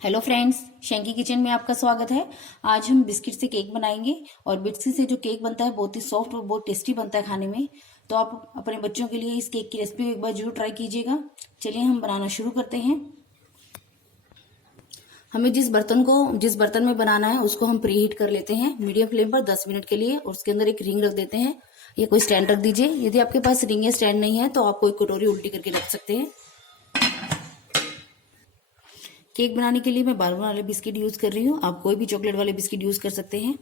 Hello friends, Shanky kitchen में आपका स्वागत है। आज हम बिस्किट से केक बनाएंगे और बिस्किट से जो केक बनता है बहुत ही सॉफ्ट और बहुत टेस्टी बनता है खाने में। तो आप अपने बच्चों के लिए इस केक की रेसिपी एक बार जरूर ट्राई कीजिएगा। चलिए हम बनाना शुरू करते हैं। हमें जिस बर्तन में बनाना है उसको हम प्री हीट कर लेते हैं मीडियम फ्लेम पर 10 मिनट के लिए, और उसके अंदर एक रिंग रख देते हैं या कोई स्टैंड रख दीजिए। यदि आपके पास रिंग या स्टैंड नहीं है तो आप कोई कटोरी उल्टी करके रख सकते हैं। केक बनाने के लिए मैं बार्बन वाले बिस्किट यूज कर रही हूँ, आप कोई भी चॉकलेट वाले बिस्किट यूज कर सकते हैं।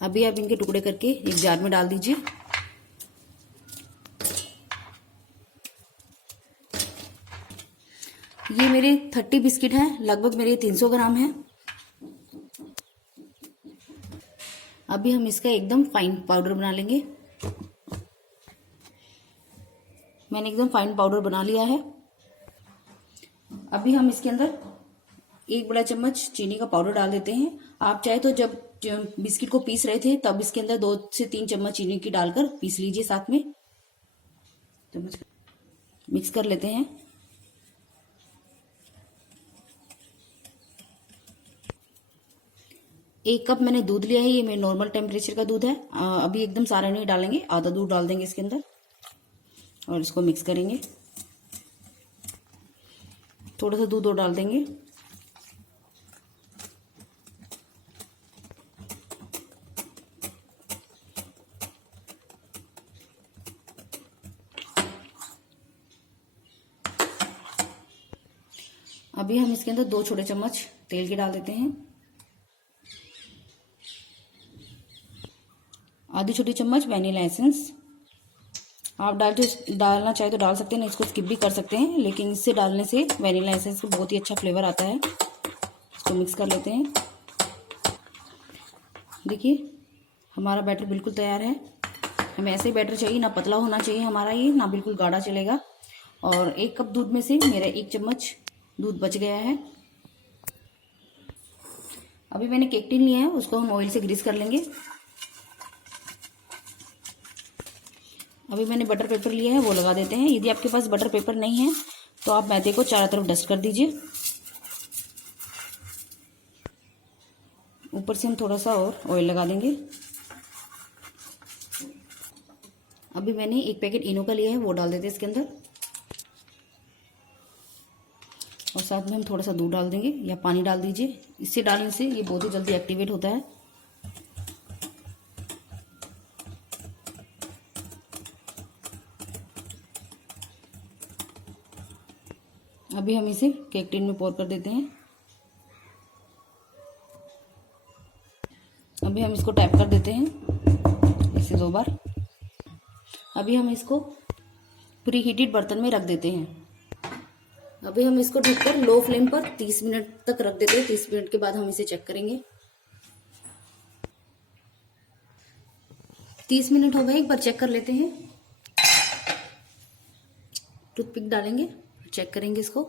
अभी आप इनके टुकड़े करके एक जार में डाल दीजिए। ये मेरे 30 बिस्किट हैं, लगभग मेरे 300 ग्राम है। अभी हम इसका एकदम फाइन पाउडर बना लेंगे। मैंने एकदम फाइन पाउडर बना लिया है। अभी हम इसके अंदर 1 बड़ा चम्मच चीनी का पाउडर डाल देते हैं। आप चाहे तो जब बिस्किट को पीस रहे थे तब इसके अंदर 2 से 3 चम्मच चीनी की डालकर पीस लीजिए साथ में। चम्मच मिक्स कर लेते हैं। एक कप मैंने दूध लिया है, ये मेरे नॉर्मल टेम्परेचर का दूध है। अभी एकदम सारा नहीं डालेंगे, आधा दूध डाल देंगे इसके अंदर और इसको मिक्स करेंगे। थोड़ा सा दूध और डाल देंगे। अभी हम इसके अंदर 2 छोटे चम्मच तेल के डाल देते हैं। आधी छोटी चम्मच वैनिला एसेंस। आप डालना चाहे तो डाल सकते हैं, इसको स्किप भी कर सकते हैं, लेकिन इससे डालने से वैनिला एसेंस को बहुत ही अच्छा फ्लेवर आता है। इसको मिक्स कर लेते हैं। देखिए हमारा बैटर बिल्कुल तैयार है। हमें ऐसे बैटर चाहिए, ना पतला होना चाहिए हमारा ये, ना बिल्कुल गाढ़ा चलेगा। और 1 कप दूध में से मेरा 1 चम्मच दूध बच गया है। अभी मैंने केक टिन लिया है, उसको हम ऑयल से ग्रीस कर लेंगे। अभी मैंने बटर पेपर लिया है, वो लगा देते हैं। यदि आपके पास बटर पेपर नहीं है तो आप मैदे को चारों तरफ डस्ट कर दीजिए। ऊपर से हम थोड़ा सा और ऑयल लगा देंगे। अभी मैंने 1 पैकेट इनो का लिया है, वो डाल देते हैं इसके अंदर, और साथ में हम थोड़ा सा दूध डाल देंगे या पानी डाल दीजिए। इससे डालने से ये बहुत ही जल्दी एक्टिवेट होता है। अभी हम इसे केक टिन में पोर कर देते हैं। अभी हम इसको टैप कर देते हैं इसे 2 बार। अभी हम इसको प्री हीटेड बर्तन में रख देते हैं। अभी हम इसको ढककर लो फ्लेम पर 30 मिनट तक रख देते हैं। 30 मिनट के बाद हम इसे चेक करेंगे। 30 मिनट हो गए, एक बार चेक कर लेते हैं। टूथपिक डालेंगे, चेक करेंगे इसको।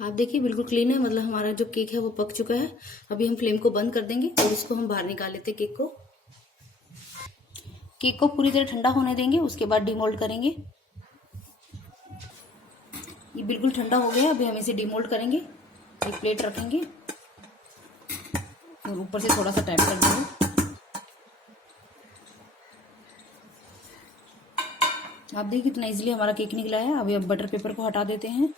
आप देखिए बिल्कुल क्लीन है, मतलब हमारा जो केक है वो पक चुका है। अभी हम फ्लेम को बंद कर देंगे और इसको हम बाहर निकाल लेते हैं। केक को पूरी तरह ठंडा होने देंगे, उसके बाद डिमोल्ड करेंगे। ये बिल्कुल ठंडा हो गया है। अभी हम इसे डिमोल्ड करेंगे। एक प्लेट रखेंगे और ऊपर से थोड़ा सा टैप कर देंगे। आप देखिए कितना इजीली हमारा केक निकला है। अभी अब बटर पेपर को हटा देते हैं।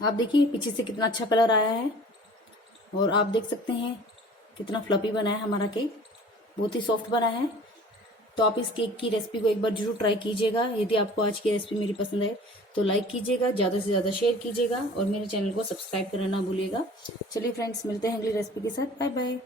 आप देखिए पीछे से कितना अच्छा कलर आया है, और आप देख सकते हैं कितना फ्लफी बना है हमारा केक, बहुत ही सॉफ्ट बना है। तो आप इस केक की रेसिपी को एक बार जरूर ट्राई कीजिएगा। यदि आपको आज की रेसिपी मेरी पसंद है तो लाइक कीजिएगा, ज़्यादा से ज़्यादा शेयर कीजिएगा और मेरे चैनल को सब्सक्राइब करना ना भूलिएगा। चलिए फ्रेंड्स, मिलते हैं अगली रेसिपी के साथ। Bye bye.